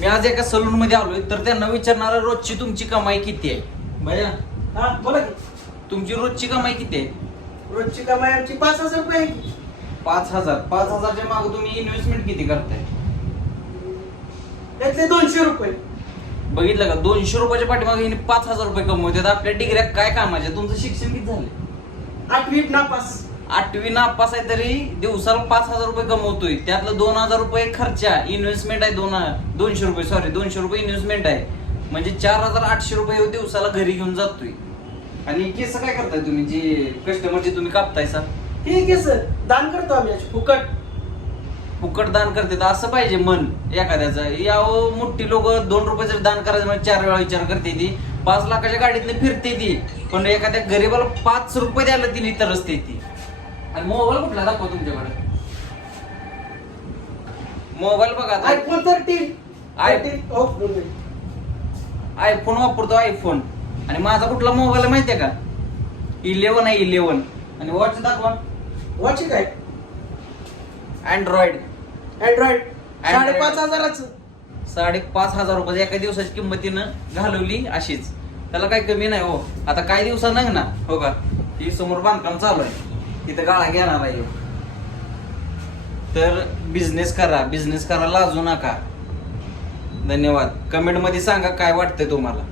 मी आज एका सलून मध्ये आलोय तर त्यांना विचारणार रोजची तुमची कमाई किती आहे? भैया हा बोला की. तुमची रोजची कमाई किती आहे? रोजची कमाई आमची पाच हजार रुपये आहे की. पाच हजार. पाच हजारच्या मागे तुम्ही इन्व्हेस्टमेंट किती करताय? त्यातले दोनशे रुपये. बघितलं का? दोनशे रुपयाच्या पाठीमागे हिने पाच हजार रुपये कमवतात. आपल्या डिग्र्या काय कामाच्या तुमचं शिक्षण किती झालं आठवीत नापास. आठवी नापास आहे तरी दिवसाला पाच हजार रुपये कमवतोय. त्यातलं दोन हजार रुपये खर्चा इन्व्हेस्टमेंट आहे दोन दोनशे रुपये सॉरी दोनशे रुपये इन्व्हेस्टमेंट आहे. म्हणजे चार हजार आठशे रुपये दिवसाला घरी घेऊन जातोय. आणि केस काय करताय तुम्ही? जे कस्टमरचे तुम्ही कापताय सर आहे सर दान करतो आम्ही याची फुकट. फुकट दान करते तर असं पाहिजे मन एखाद्याचं. यावं मोठी लोक दोन रुपये जर दान करायचं म्हणजे चार वेळा विचार करते ती. पाच लाखाच्या गाडीतनं फिरते ती. पण एखाद्या गरीबाला पाच रुपये द्यायला दिली तरच ती आणि मोबाईल कुठला दाखवा तुमच्याकडे? मोबाईल बघा आता. आयफोन थर्टीन आय- हो आयफोन वापरतो आयफोन आणि माझा कुठला मोबाईल आहे माहितीये का? इलेव्हन आहे इलेव्हन आणि वॉच दाखवा. वॉच काय? अँड्रॉइड अँड्रॉइड साडेपाच हजाराचं. साडेपाच हजार रुपये एका दिवसाची किंमतीनं घालवली अशीच. त्याला काही कमी नाही हो. आता काही दिवसा नाही ना हो का? ही समोर बांधकाम चालू आहे. तिथं गाळा घेणार नाही तर बिझनेस करा बिझनेस करा लाजू नका. धन्यवाद. कमेंटमध्ये सांगा काय वाटतंय तुम्हाला?